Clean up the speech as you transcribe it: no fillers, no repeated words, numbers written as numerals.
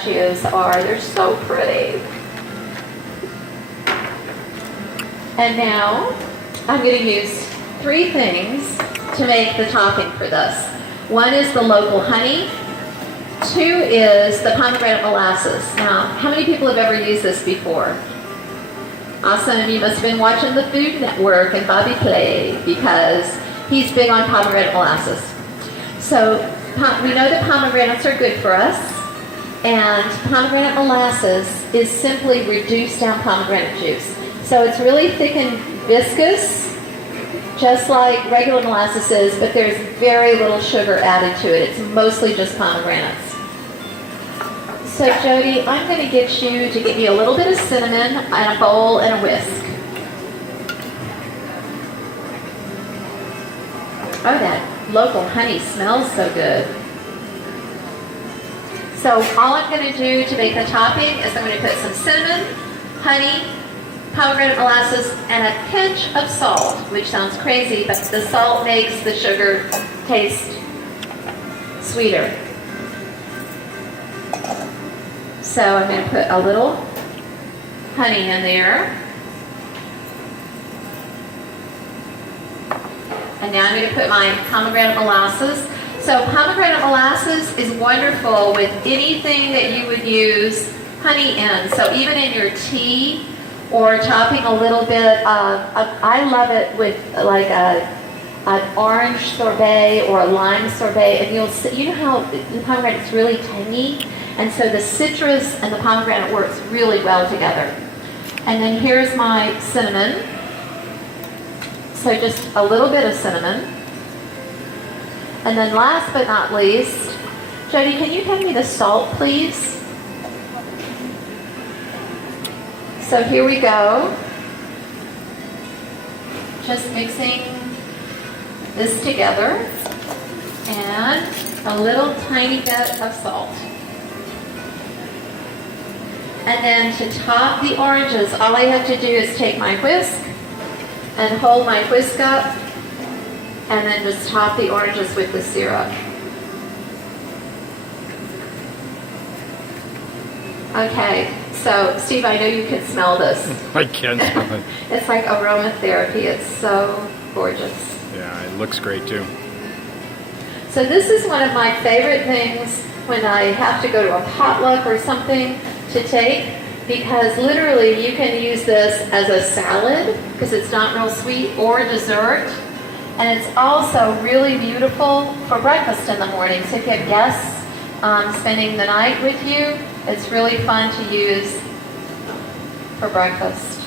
pistachios are. They're so pretty. And now I'm going to use 3 things to make the topping for this. 1 is the local honey. 2 is the pomegranate molasses. Now, how many people have ever used this before? Awesome, you must have been watching the Food Network and Bobby Clay because he's big on pomegranate molasses. So we know that pomegranates are good for us, and pomegranate molasses is simply reduced down pomegranate juice. So it's really thick and viscous, just like regular molasses is, but there's very little sugar added to it. It's mostly just pomegranates. So Jody, I'm going to get you to give me a little bit of cinnamon and a bowl and a whisk. Oh, that local honey smells so good. So all I'm going to do to make the topping is I'm going to put some cinnamon, honey, pomegranate molasses, and a pinch of salt, which sounds crazy, but the salt makes the sugar taste sweeter. So I'm going to put a little honey in there. And now I'm going to put my pomegranate molasses. So pomegranate molasses is wonderful with anything that you would use honey in. So even in your tea or topping a little bit of I love it with like an orange sorbet or a lime sorbet. And you know how the pomegranate is really tangy? And so the citrus and the pomegranate works really well together. And then here's my cinnamon. So just a little bit of cinnamon. And then last but not least, Jody, can you hand me the salt, please? So here we go. Just mixing this together. And a little tiny bit of salt. And then to top the oranges, all I have to do is take my whisk and hold my whisk up and then just top the oranges with the syrup. Okay, so Steve, I know you can smell this. I can smell it. It's like aromatherapy. It's so gorgeous. Yeah, it looks great too. So this is one of my favorite things when I have to go to a potluck or something to take, because literally you can use this as a salad because it's not real sweet, or dessert. And it's also really beautiful for breakfast in the morning. So if you have guests spending the night with you, it's really fun to use for breakfast.